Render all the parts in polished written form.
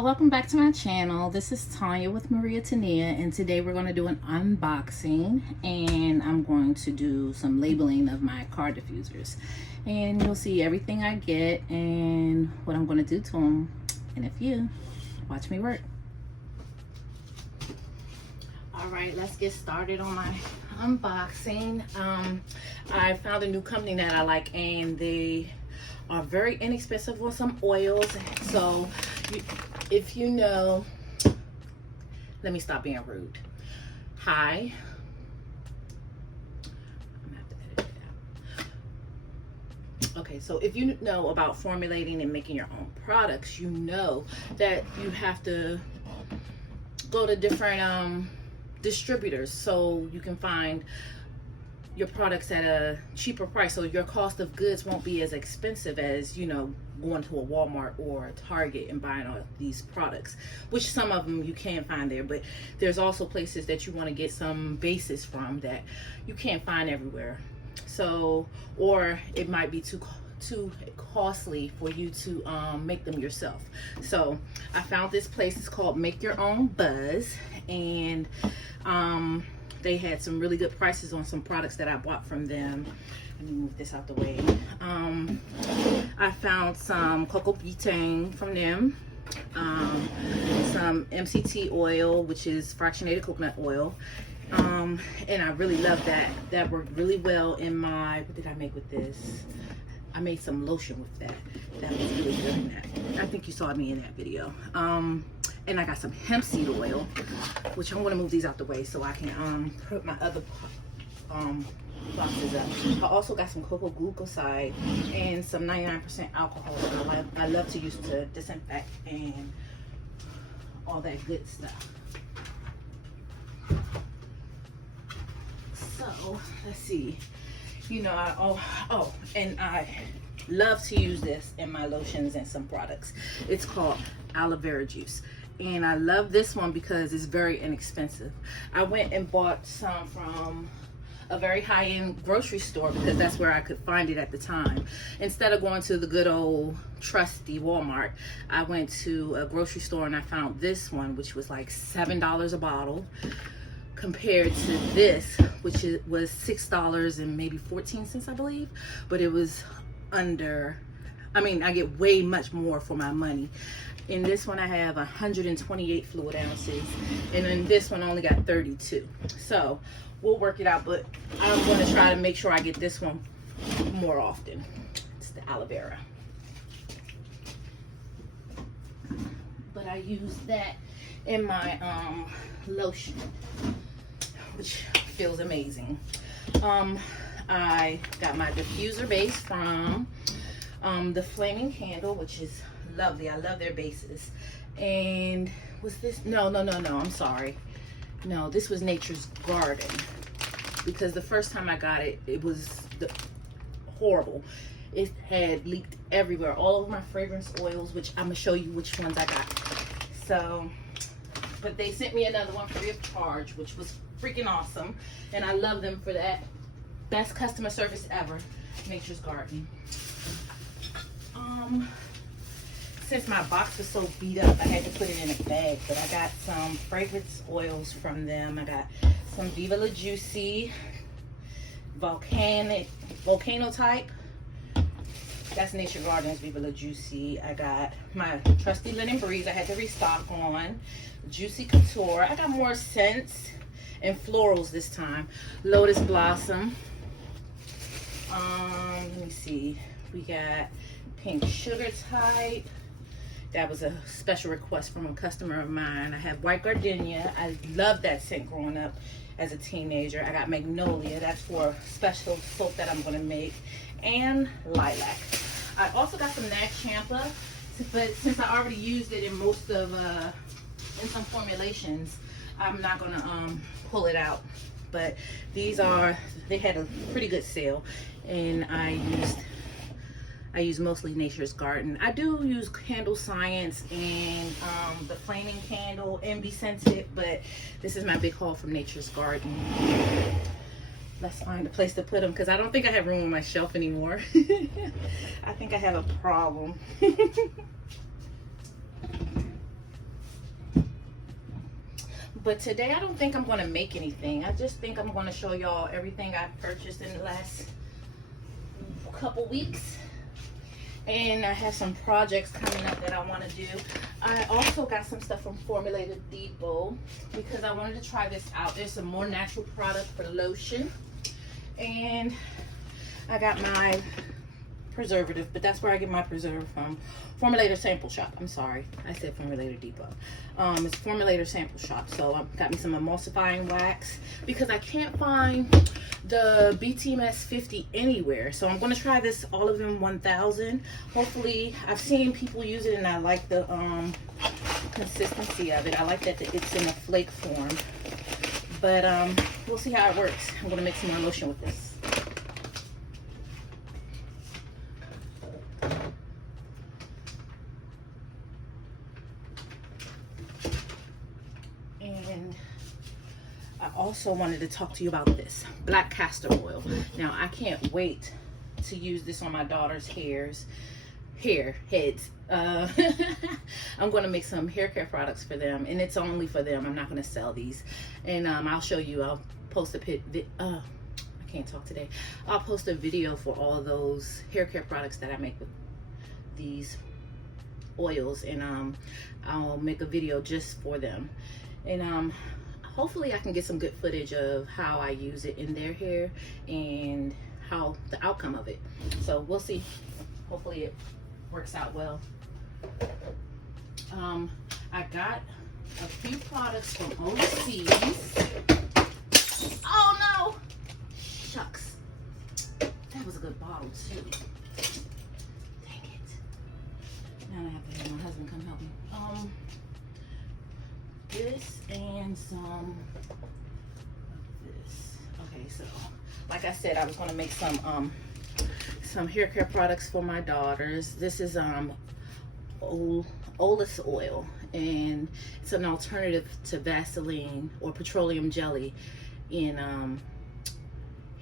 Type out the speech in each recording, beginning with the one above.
Hello, welcome back to my channel. This is Tanya with Mariea Tania, and today we're going to do an unboxing, and I'm going to do some labeling of my car diffusers, and you'll see everything I get and what I'm going to do to them in a few. Watch me work. All right, let's get started on my unboxing. I found a new company that I like, and they are very inexpensive on some oils. So if you know, let me stop being rude. Hi. I'm gonna have to edit it out. Okay, so if you know about formulating and making your own products, you know that you have to go to different distributors so you can find your products at a cheaper price, so your cost of goods won't be as expensive as, you know, going to a Walmart or a Target and buying all these products, which some of them you can find there, but there's also places that you want to get some bases from that you can't find everywhere. So, or it might be too costly for you to make them yourself. So I found this place. It's called Make Your Own Buzz, and they had some really good prices on some products that I bought from them. Let me move this out the way. I found some cocoa butane from them, some MCT oil, which is fractionated coconut oil, and I really love that. That worked really well in my, what did I make with this? I made some lotion with that. That was really good in that. I think you saw me in that video. And I got some hemp seed oil, which I'm gonna move these out the way so I can put my other boxes up. I also got some cocoa glucoside and some 99% alcohol that I love to use to disinfect and all that good stuff. So let's see. You know, and I love to use this in my lotions and some products. It's called aloe vera juice, and I love this one because it's very inexpensive. I went and bought some from a very high-end grocery store because that's where I could find it at the time. Instead of going to the good old trusty Walmart, I went to a grocery store and I found this one, which was like $7 a bottle, compared to this, which was $6 and maybe 14 cents, I believe. But it was under, I mean, I get way much more for my money. In this one I have 128 fluid ounces, and in this one I only got 32. So we'll work it out, but I'm going to try to make sure I get this one more often. It's the aloe vera. But I use that in my lotion, which feels amazing. I got my diffuser base from the Flaming Candle, which is lovely. I love their bases. And was this, no, I'm sorry. No, this was Nature's Garden, because the first time I got it, it was horrible. It had leaked everywhere, all over my fragrance oils, which I'm gonna show you which ones I got. So, but they sent me another one free of charge, which was freaking awesome, and I love them for that. Best customer service ever, Nature's Garden. Since my box was so beat up, I had to put it in a bag, but I got some fragrance oils from them. I got some Viva La Juicy volcano type. That's Nature Garden's Viva La Juicy. I got my trusty Linen Breeze. I had to restock on Juicy Couture. I got more scents and florals this time. Lotus Blossom. Let me see. We got Pink Sugar type. That was a special request from a customer of mine. I have White Gardenia. I loved that scent growing up as a teenager. I got Magnolia. That's for a special soap that I'm going to make. And Lilac. I also got some Nag Champa, but since I already used it in most of, in some formulations, I'm not going to pull it out. But these are, they had a pretty good sale, and I use mostly Nature's Garden. I do use Candle Science and the Flaming Candle and Be Scented, but this is my big haul from Nature's Garden. Let's find a place to put them, because I don't think I have room on my shelf anymore. I think I have a problem. But today I don't think I'm going to make anything. I just think I'm going to show y'all everything I purchased in the last couple weeks. And I have some projects coming up that I want to do. I also got some stuff from Formulated Depot because I wanted to try this out. There's some more natural product for lotion. And I got my preservative, but that's where I get my preservative from. Formulator Sample Shop. I'm sorry, I said Formulator Depot. It's Formulator Sample Shop. So I got me some emulsifying wax because I can't find the BTMS 50 anywhere. So I'm going to try this all of them 1000. Hopefully, I've seen people use it and I like the consistency of it. I like that it's in a flake form. But we'll see how it works. I'm going to make some more lotion with this. And I also wanted to talk to you about this black castor oil. Now I can't wait to use this on my daughter's heads. I'm going to make some hair care products for them, and it's only for them. I'm not going to sell these, and I'll show you. I'll post I can't talk today. I'll post a video for all those hair care products that I make with these oils, and I'll make a video just for them. And hopefully I can get some good footage of how I use it in their hair and how the outcome of it. So we'll see. Hopefully it works out well. I got a few products from overseas. Oh no! Shucks. That was a good bottle too. Dang it. Now I have to have my husband come help me. This and some of this. Okay, so like I said, I was going to make some hair care products for my daughters. This is olive oil, and it's an alternative to Vaseline or petroleum jelly in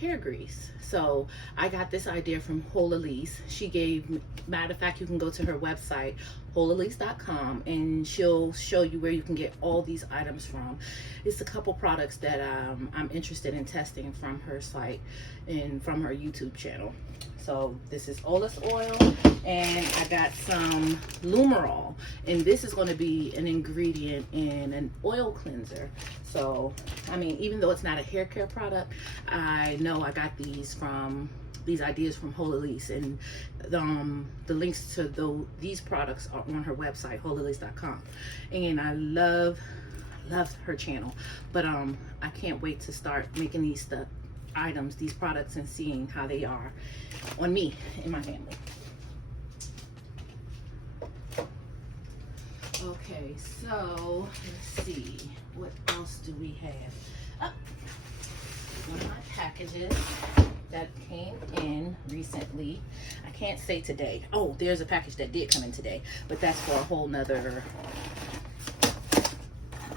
hair grease. So I got this idea from Elise. She gave me, matter of fact, you can go to her website, wholeelise.com, and she'll show you where you can get all these items from. It's a couple products that I'm interested in testing from her site and from her YouTube channel. So this is olive oil, and I got some Lumerol, and this is going to be an ingredient in an oil cleanser. So I mean, even though it's not a hair care product, I know I got these ideas from Elise, and the links to these products are on her website, wholeelise.com. And I love her channel, but I can't wait to start making these products, and seeing how they are on me and my family. Okay, so let's see, what else do we have? One of my packages that came in recently. I can't say today. Oh, there's a package that did come in today, but that's for a whole nother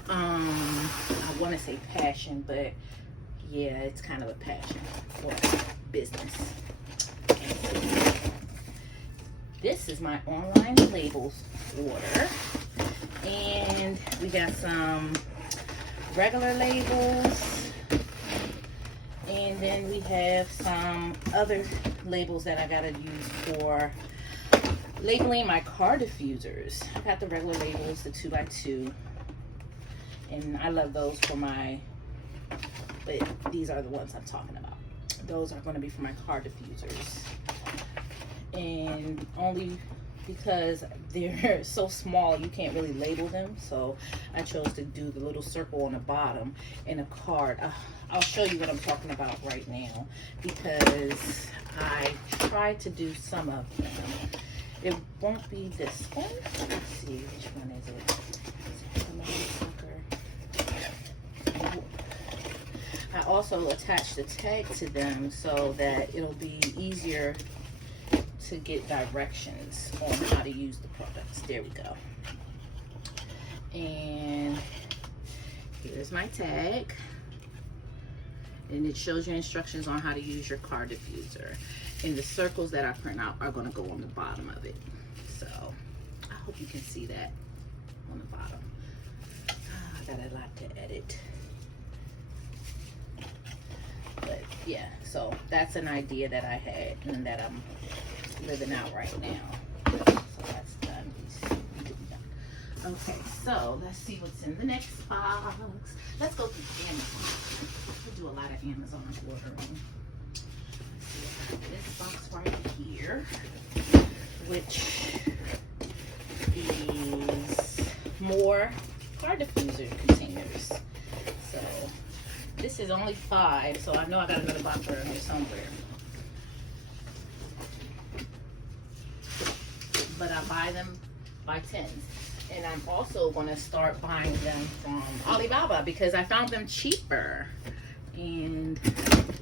I want to say passion, but yeah, it's kind of a passion for business. This is my online labels order, and we got some regular labels, and then we have some other labels that I gotta use for labeling my car diffusers. I got the regular labels, the 2x2, and I love those for but these are the ones I'm talking about. Those are going to be for my car diffusers, and only because they're so small you can't really label them, so I chose to do the little circle on the bottom and a card. I'll show you what I'm talking about right now, because I tried to do some of them. It won't be this one. Let's see, which one is it? I also attached the tag to them so that it'll be easier to get directions on how to use the products. There we go. And here's my tag, and it shows you instructions on how to use your car diffuser, and the circles that I print out are going to go on the bottom of it. So I hope you can see that on the bottom. got a lot to edit. But yeah, so that's an idea that I had and that I'm living out right now. So that's done. Okay, so let's see what's in the next box. Let's go through Amazon. We do a lot of Amazon ordering. Let's see, I got this box right here, which is more car diffuser containers. So this is only 5, so I know I got another box around here somewhere. But I buy them by tens. And I'm also going to start buying them from Alibaba because I found them cheaper. And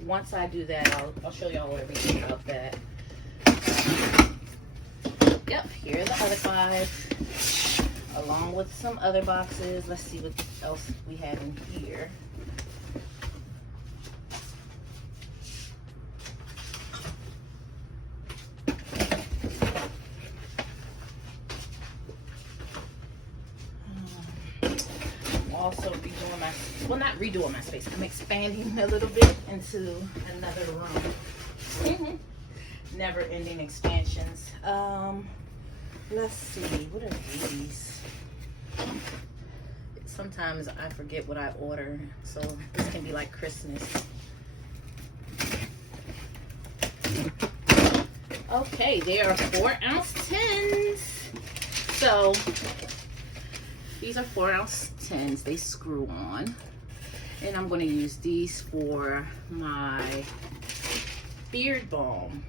once I do that, I'll show y'all everything about that. Yep, here are the other 5, along with some other boxes. Let's see what else we have in here. Also redoing my, well, not redoing my space, I'm expanding a little bit into another room. Never ending expansions. Let's see, what are these? Sometimes I forget what I order, so this can be like Christmas. Okay, they are 4-ounce tins. So these are 4-ounce tins. They screw on. And I'm going to use these for my beard balm.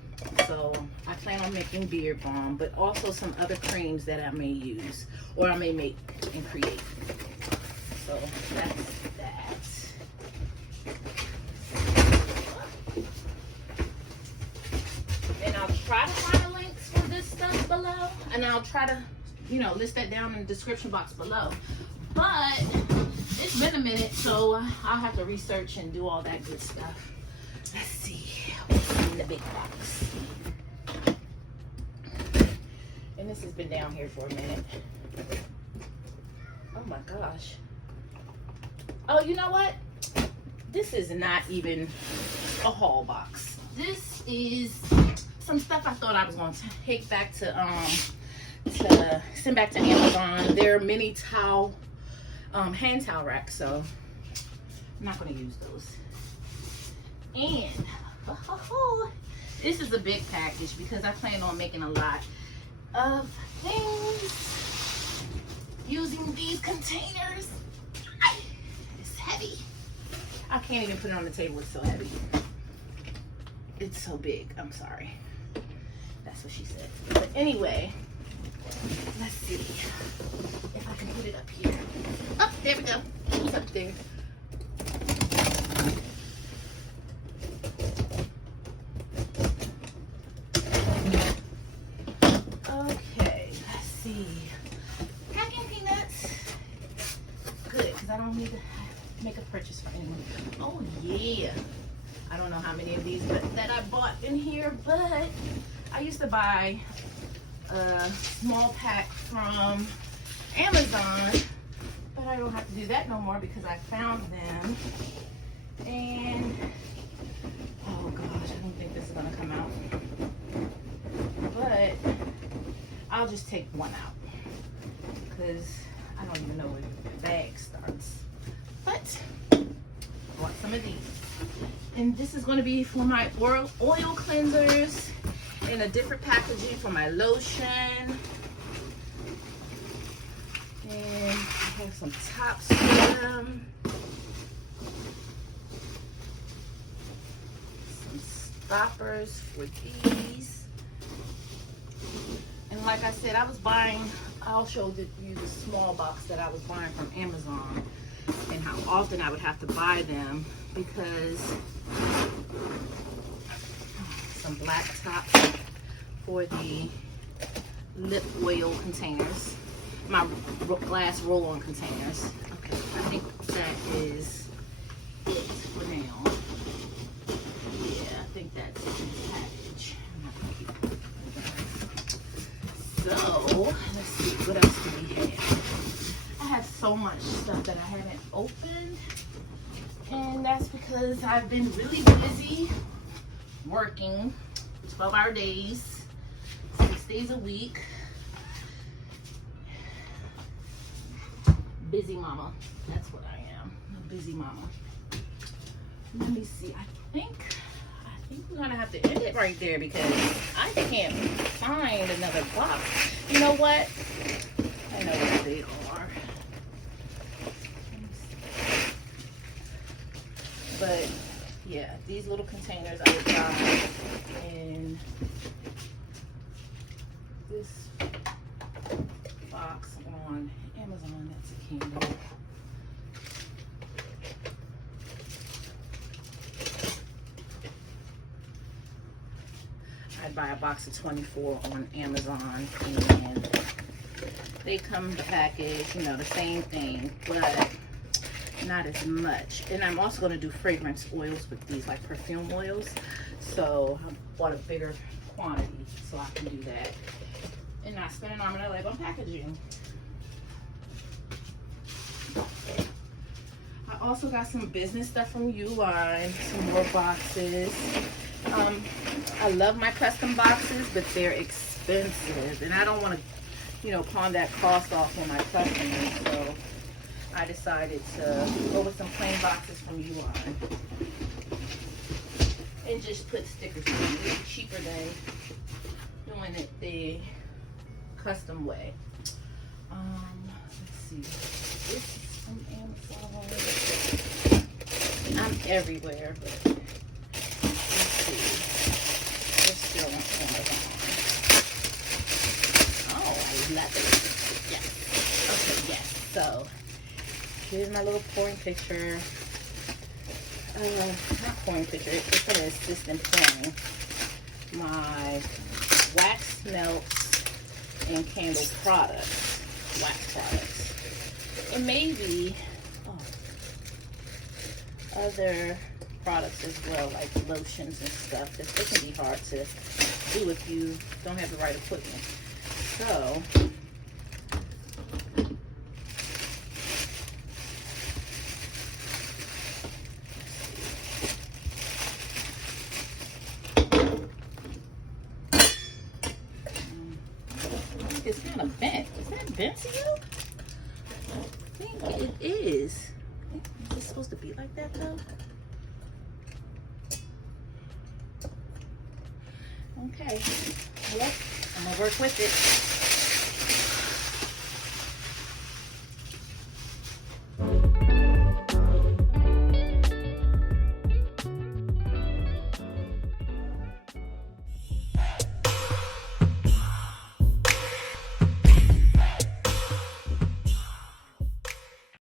So I plan on making beard balm, but also some other creams that I may use or I may make and create. So that's that. And I'll try to find the links for this stuff below. And I'll try to, you know, list that down in the description box below. But it's been a minute, so I'll have to research and do all that good stuff. Let's see what's in the big box. And this has been down here for a minute. Oh my gosh. Oh, you know what? This is not even a haul box. This is some stuff I thought I was going to take back to send back to Amazon. They're mini towel, hand towel racks, so I'm not going to use those. And this is a big package because I plan on making a lot of things using these containers. It's heavy. I can't even put it on the table. It's so heavy. It's so big. I'm sorry. That's what she said. But anyway, let's see if I can put it up here. Oh, there we go. It's up there. Okay, let's see. Packing peanuts. Good, because I don't need to make a purchase for anyone. Oh yeah. I don't know how many of these that I bought in here, but I used to buy a small pack from Amazon, but I don't have to do that no more because I found them. And oh gosh, I don't think this is gonna come out, but I'll just take one out because I don't even know where the bag starts. But I bought some of these. And this is going to be for my oil cleansers in a different packaging for my lotion. And I have some tops for them. Some stoppers for these. And like I said, I'll show you the small box that I was buying from Amazon and how often I would have to buy them because some black tops for the lip oil containers, my glass roll-on containers. Okay, I think that is it for now. Yeah, I think that's it in the package. So let's see, what else do we have? I have so much stuff that I haven't And that's because I've been really busy working 12-hour days, 6 days a week. Busy mama. That's what I am. A busy mama. Let me see. I think we're gonna have to end it right there because I can't find another box. You know what? I know where they are. But yeah, these little containers I would buy in this box on Amazon. That's a candle. I'd buy a box of 24 on Amazon, and they come packaged, you know, the same thing, but not as much. And I'm also going to do fragrance oils with these, like perfume oils. So I bought a bigger quantity so I can do that and not spend an arm and a leg on packaging. I also got some business stuff from Uline, some more boxes. I love my custom boxes, but they're expensive, and I don't want to, you know, pawn that cost off on my customers. So I decided to go with some plain boxes from Uline and just put stickers on it. It's cheaper than doing it the custom way. Let's see. This is from Amazon. I'm everywhere, but let's see. We're still on Amazon. Oh, I love it. Yes. Okay, yes. So here's my little pouring picture. Not pouring picture, it's an assistant pouring. My wax melts and candle products, wax products. And maybe other products as well, like lotions and stuff. It can be hard to do if you don't have the right equipment. So it's kind of bent. Is that bent to you? I think it is. Is it supposed to be like that though? Okay. Well, I'm gonna work with it.